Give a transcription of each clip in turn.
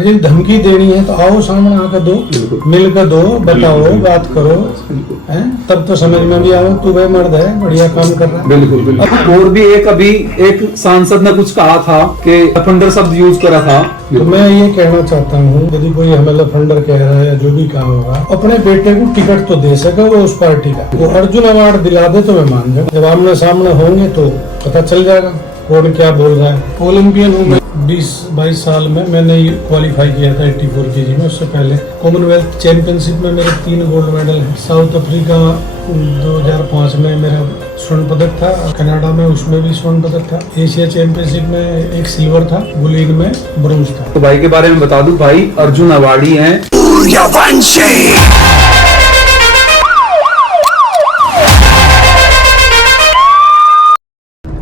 अरे धमकी देनी है तो आओ सामने आकर दो, मिलकर दो, बताओ, बात करो, हैं? तब तो समझ में भी आओ तू भाई मर्द है, बढ़िया काम कर रहा है। बिल्कुल बिल्कुल। और भी अभी एक सांसद ने कुछ कहा था कि लफंडर शब्द यूज करा था। तो मैं ये कहना चाहता हूँ, यदि कोई हमें लफंडर कह रहा है या जो भी काम होगा, अपने बेटे को टिकट तो दे सके वो उस पार्टी का, वो अर्जुन अवार्ड दिला दे तो मैं मान जाऊँ। जब आमने सामने होंगे तो पता चल जाएगा कौन क्या बोल रहा है। ओलंपियन हूँ मैं, 20-22 साल में मैंने क्वालिफाई किया था 84 kg में। उससे पहले कॉमनवेल्थ चैंपियनशिप में मेरे 3 गोल्ड मेडल हैं। साउथ अफ्रीका 2005 में मेरा स्वर्ण पदक था, कनाडा में उसमें भी स्वर्ण पदक था, एशिया चैंपियनशिप में एक सिल्वर था, बुलिन में ब्रोंज था। तो भाई के बारे में बता दूं, भाई अर्जुन अवार्डी हैं।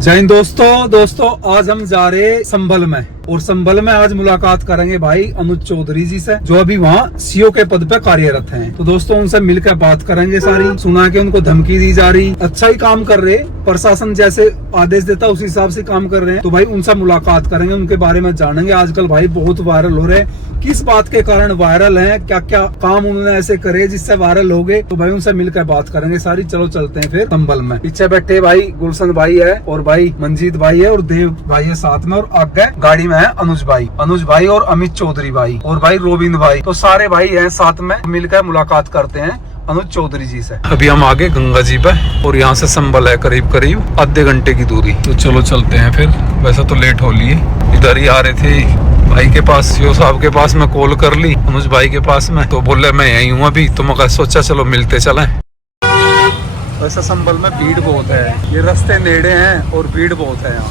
जय हिंद दोस्तों आज हम जा रहे संभल में, और संभल में आज मुलाकात करेंगे भाई अनुज चौधरी जी से, जो अभी वहाँ सीओ के पद पे कार्यरत हैं। तो दोस्तों उनसे मिलकर बात करेंगे सारी। सुना कि उनको धमकी दी जा रही, अच्छा ही काम कर रहे, प्रशासन जैसे आदेश देता उस हिसाब से काम कर रहे हैं। तो भाई उनसे मुलाकात करेंगे, उनके बारे में जानेंगे। आजकल भाई बहुत वायरल हो रहे हैं, किस बात के कारण वायरल है, क्या क्या काम उन्होंने ऐसे करे जिससे वायरल हो गए। तो भाई उनसे मिलकर बात करेंगे सारी। चलो चलते हैं फिर संभल में। पीछे बैठे भाई गुलशन भाई है, और भाई मंजीत भाई है, और देव भाई है साथ में, और आगे गाड़ी में है अनुज भाई और अमित चौधरी भाई, और भाई रोबिंद भाई। तो सारे भाई हैं साथ में, मिलकर मुलाकात करते हैं अनुज चौधरी जी से। अभी हम आगे गंगा जी पे, और यहाँ से संभल है करीब आधे घंटे की दूरी। तो चलो चलते हैं फिर। वैसे तो लेट हो लिए, इधर ही आ रहे थे भाई के पास, सीओ साहब के पास मैं कॉल कर ली, अनुज भाई के पास में, तो बोले मैं यही हूँ अभी। तो मैं सोचा चलो मिलते चलें। वैसे संभल में भीड़ बहुत है, ये रास्ते नेड़े हैं और भीड़ बहुत है यहाँ।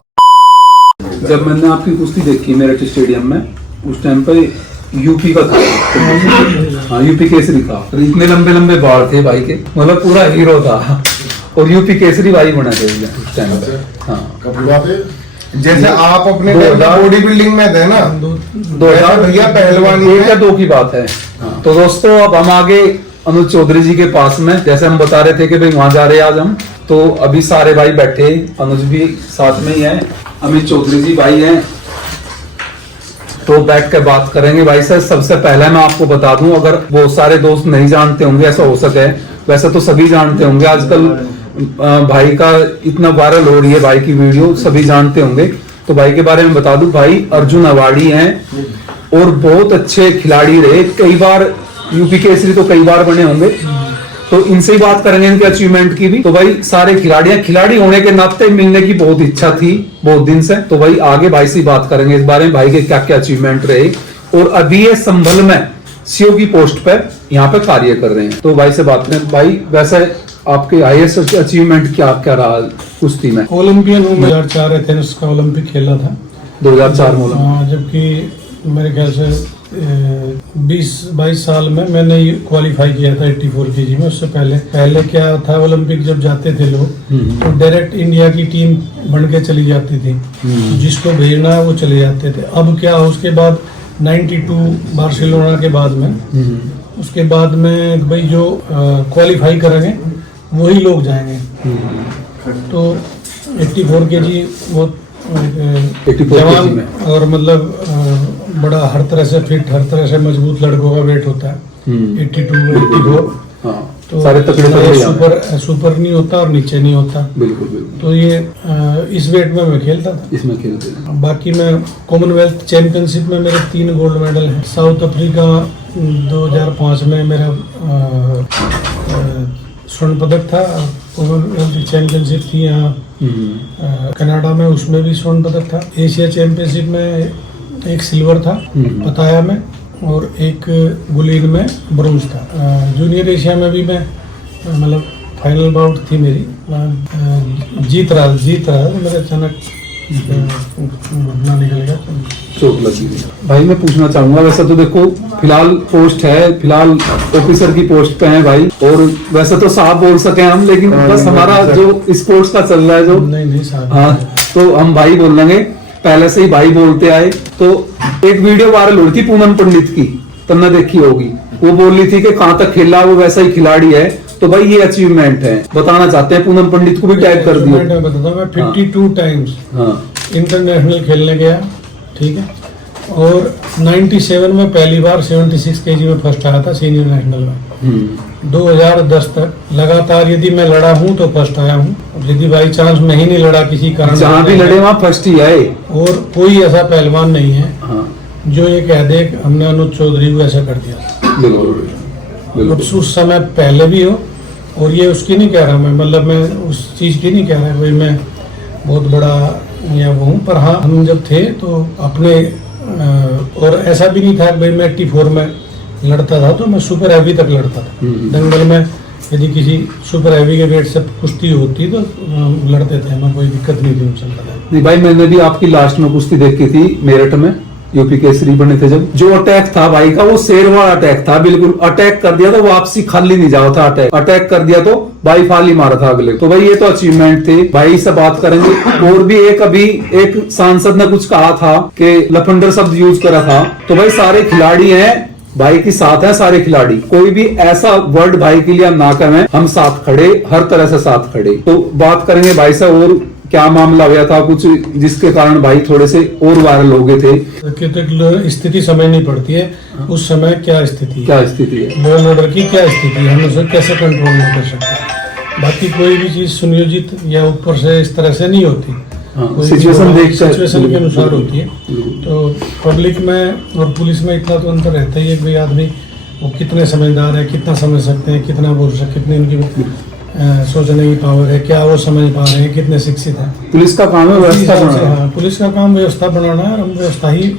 जब मैंने आपकी कुश्ती देखी मेरठ स्टेडियम में, उस टाइम पे यूपी का था, हाँ यूपी केसरी था। तो इतने लंबे लंबे बाल थे भाई के, मतलब पूरा हीरो था, और यूपी केसरी भाई बना थे उस टाइम पे। हाँ जैसे आप अपने बॉडी बिल्डिंग में थे ना, 2000 भैया पहलवानी एक या दो की बात है। तो दोस्तों अब हम आगे अनुज चौधरी जी के पास में, जैसे हम बता रहे थे कि भाई वहां जा रहे हैं आज हम। तो अभी सारे भाई बैठे, अनुज भी साथ में ही है, अमित चौधरी जी भाई हैं, तो बैठ कर बात करेंगे भाई से। सबसे पहले मैं आपको बता दूं, अगर बहुत सारे दोस्त नहीं जानते होंगे, ऐसा हो सके, वैसे तो सभी जानते होंगे, आजकल भाई का इतना वायरल हो रही है, भाई की वीडियो सभी जानते होंगे। तो भाई के बारे में बता दूं, भाई अर्जुन अवार्डी हैं, और बहुत अच्छे खिलाड़ी रहे, कई बार यूपी केसरी तो कई बार बने होंगे। तो इनसे ही बात करेंगे इनके अचीवमेंट की भी। तो भाई सारे खिलाड़ी होने के नाते मिलने की बहुत इच्छा थी बहुत दिन से। तो भाई आगे भाई से बात करेंगे इस बारे में, भाई के क्या क्या अचीवमेंट रहे, और अभी ये संभल में सीओ की पोस्ट पर यहाँ पे कार्य कर रहे हैं। तो भाई से बात करें। भाई वैसे आपके हाईएस्ट अचीवमेंट क्या क्या रहा कुश्ती में? ओलंपियन हूँ, 2004 एथेंस का ओलंपिक खेला था 2004 में। जबकि मेरे ख्याल से 20-22 साल में मैंने क्वालिफाई किया था 84 kg में। उससे पहले क्या था, ओलंपिक जब जाते थे लोग तो डायरेक्ट इंडिया की टीम बन के चली जाती थी, जिसको भेजना है वो चले जाते थे। अब क्या, उसके बाद 92 बार्सिलोना के बाद में, उसके बाद में भाई जो क्वालिफाई करेंगे वही लोग जाएंगे। तो 84 kg वो जवान और मतलब बड़ा हर तरह से फिट, हर तरह से मजबूत लड़कों का वेट होता है 82-84। तो सारे तगड़े सुपर नहीं होता और नीचे नहीं होता। बिल्कुल। तो ये इस वेट में मैं खेलता था, इसमें खेलते थे। बाकी मैं कॉमनवेल्थ चैंपियनशिप में मेरे 3 गोल्ड मेडल हैं। साउथ अफ्रीका 2005 में मेरा स्वर्ण पदक था, कॉमनवेल्थ चैंपियनशिप थी यहाँ कनाडा में, उसमें भी स्वर्ण पदक था। एशिया चैंपियनशिप में एक सिल्वर था पताया में, और एक बुलिन में ब्रोंज था। जूनियर एशिया में भी मैं मतलब फाइनल बाउट थी मेरी, जीत रहा मेरे अचानक निकल गया, चोट लगी। भाई मैं पूछना चाहूंगा, वैसे तो देखो फिलहाल पोस्ट है, फिलहाल ऑफिसर की पोस्ट पे हैं भाई, और वैसे तो साहब बोल सके हम, लेकिन बस हमारा जो स्पोर्ट्स का चल रहा है जो, नहीं साहब, हाँ तो हम भाई बोल लेंगे, पहले से ही भाई बोलते आए। तो एक वीडियो वायरल हो रही थी पूनम पंडित की, तुमने देखी होगी, वो बोल रही थी कि कहाँ तक खेला वो वैसा ही खिलाड़ी है। तो भाई ये अचीवमेंट है, बताना चाहते हैं, पूनम पंडित को भी टैग कर दिया। मैं बताता हूँ, मैं 52 टाइम्स इंटरनेशनल खेलने गया, ठीक है, और 97 में पहली बार 76 केजी में फर्स्ट आया था सीनियर नेशनल में। 2010 तक लगातार यदि मैं लड़ा हूँ तो फर्स्ट आया हूँ, और यदि बाई चांस मैं ही नहीं लड़ा किसी कारण, जहाँ भी लड़े वहाँ फर्स्ट ही आए। और कोई ऐसा पहलवान नहीं है हाँ। जो ये कह दे कि हमने अनुज चौधरी को ऐसा कर दिया। बिल्कुल अब उस समय पहले भी हो, और ये उसकी नहीं कह रहा मैं, मतलब मैं उस चीज़ की नहीं कह रहा भाई मैं बहुत बड़ा या वो हूँ, पर हाँ हम जब थे तो अपने और ऐसा भी नहीं था कि भाई मैं 84 में लड़ता था तो मैं सुपर हैवी तक लड़ता था। दंगल में यदि किसी सुपर हैवी के वेट से कुश्ती होती तो लड़ते थे, हमें कोई दिक्कत नहीं थी चलता था। नहीं भाई, मैंने भी आपकी लास्ट में कुश्ती देखी थी मेरठ में, यूपी केसरी बने थे जब। जो अटैक था भाई का वो शेर वाला अटैक था, बिल्कुल अटैक कर दिया तो वापसी खाली नहीं जाओ था, अटैक कर दिया तो भाई फाल ही मारा था अगले। तो भाई ये तो अचीवमेंट थे भाई, से बात करेंगे। और भी एक अभी एक सांसद ने कुछ कहा था कि लफंडर शब्द यूज करा था, तो भाई सारे खिलाड़ी हैं भाई के साथ है, सारे खिलाड़ी, कोई भी ऐसा वर्ड भाई के लिए हम ना करें, हम साथ खड़े, हर तरह से साथ खड़े। तो बात करेंगे भाई से और क्या मामला हुआ था कुछ जिसके कारण भाई थोड़े से और वायरल हो गए थे। तो स्थिति समझनी पड़ती है, उस समय क्या स्थिति है, लॉ एंड ऑर्डर की क्या स्थिति है, हम उसे कैसे कंट्रोल नहीं कर सकते। बाकी कोई भी चीज सुनियोजित या ऊपर से इस तरह से नहीं होती, सिचुएशन के अनुसार होती है। तो पब्लिक में और पुलिस में इतना तो अंतर रहता ही है कि भाई आदमी वो कितने समझदार है, कितना समझ सकते हैं, कितना बोल सकते, कितनी उनकी सोचने की पावर है, क्या वो समझ पा रहे हैं, कितने शिक्षित हैं। पुलिस का काम है व्यवस्था बनाना। हाँ, पुलिस का काम व्यवस्था बनाना है, और हम व्यवस्था ही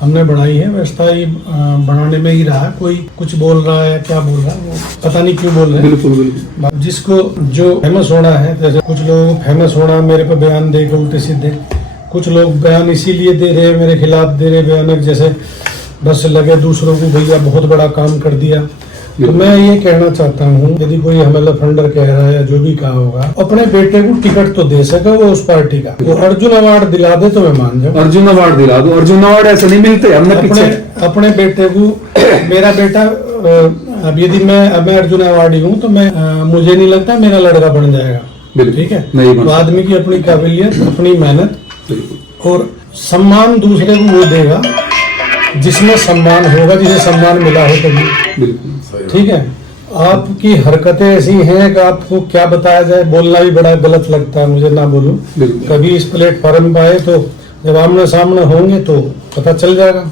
हमने बढ़ाई है, व्यवस्था ही बनाने में ही रहा। कोई कुछ बोल रहा है, क्या बोल रहा है, वो पता नहीं क्यों बोल रहे हैं। बिल्कुल। जिसको जो फेमस होना है, जैसे कुछ लोग फेमस होना मेरे पे बयान दे के उल्टे सीधे, कुछ लोग बयान इसीलिए दे रहे हैं मेरे खिलाफ दे रहे बयान जैसे बस लगे दूसरों को भैया बहुत बड़ा काम कर दिया। तो मैं ये कहना चाहता हूँ, यदि कोई हमें लफंडर कह रहा है या जो भी कहा होगा, अपने बेटे को टिकट तो दे सके वो उस पार्टी का, वो अर्जुन अवार्ड दिला दे तो मैं मान जाऊँ। अर्जुन अवार्ड दिला दो, अर्जुन अवार्ड ऐसे नहीं मिलते। हमने अपने बेटे को, मेरा बेटा अब यदि मैं अर्जुन अवार्डी हूँ तो मैं मुझे नहीं लगता मेरा लड़का बन जाएगा। ठीक है, तो आदमी की अपनी काबिलियत, अपनी मेहनत और सम्मान दूसरे को वो देगा जिसमें सम्मान होगा, जिसे सम्मान मिला हो कभी। ठीक है, आपकी हरकतें ऐसी हैं कि आपको क्या बताया जाए, बोलना भी बड़ा गलत लगता है मुझे, ना बोलूं। कभी इस प्लेटफॉर्म पर आए तो जब आमने सामने होंगे तो पता चल जाएगा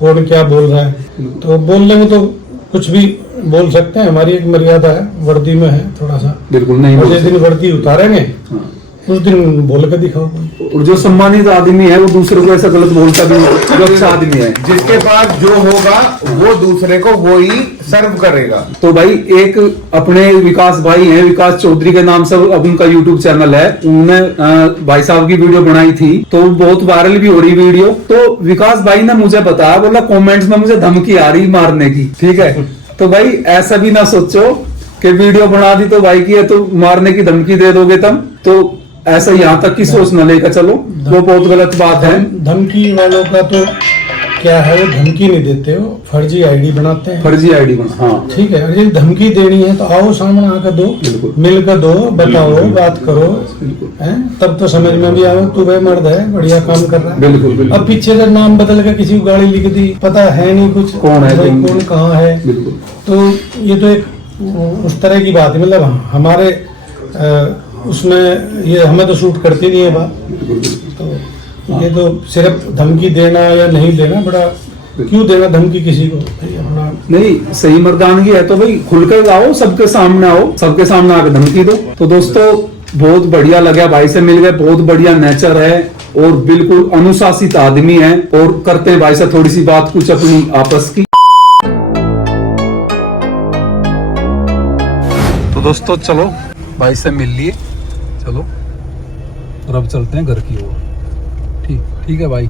कौन क्या बोल रहा है। तो बोलने में तो कुछ भी बोल सकते हैं, हमारी एक मर्यादा है, वर्दी में है थोड़ा सा। बिल्कुल नहीं, जिस दिन वर्दी उतारेंगे उस दिन बोल के दिखाओ। और जो सम्मानित आदमी है वो दूसरे को ऐसा गलत बोलता भी, जो अच्छा आदमी है, जिसके पास जो होगा वो दूसरे को वो ही सर्व करेगा। तो भाई एक अपने विकास भाई हैं, विकास चौधरी के नाम से अब उनका यूट्यूब चैनल है, उन्होंने भाई साहब की वीडियो बनाई थी तो बहुत वायरल भी हो रही वीडियो। तो विकास भाई ने मुझे बताया, बोला कमेंट्स में मुझे धमकी आ रही मारने की। ठीक है, तो भाई ऐसा भी ना सोचो कि वीडियो बना दी तो भाई की है तो मारने की धमकी दे दोगे तुम, तो ऐसा यहाँ तक की सोच न लेकर चलो, वो बहुत गलत बात है। धमकी वालों का तो क्या है, वो धमकी नहीं देते, हो फर्जी आईडी बनाते हैं, फर्जी आईडी बना। हाँ ठीक है, अगर धमकी देनी है तो आओ सामने आकर दो, मिलकर दो, बताओ, बात करो, हैं, तब तो समझ में भी आओ तू भाई मर्द है, बढ़िया काम कर रहा है। बिल्कुल। अब पीछे से नाम बदल के किसी को गाड़ी लिख दी, पता है नहीं कुछ कौन है, कौन कहाँ है। तो ये तो एक उस तरह की बात है, मतलब हमारे उसमें ये हमें तो शूट करती नहीं है बात। तो ये तो सिर्फ धमकी देना या नहीं देना, बड़ा क्यों देना धमकी किसी को, अपना नहीं, सही मर्दानगी है तो भाई खुलकर आओ, सबके सामने आओ, सबके सामने आकर धमकी दो। तो दोस्तों बहुत बढ़िया लगा, भाई से मिल गए, बहुत बढ़िया नेचर है और बिल्कुल अनुशासित आदमी है। और करते हैं भाई से थोड़ी सी बात कुछ अपनी आपस की। तो दोस्तों चलो भाई से मिल लिए, चलो और अब चलते हैं घर की ओर। ठीक है भाई।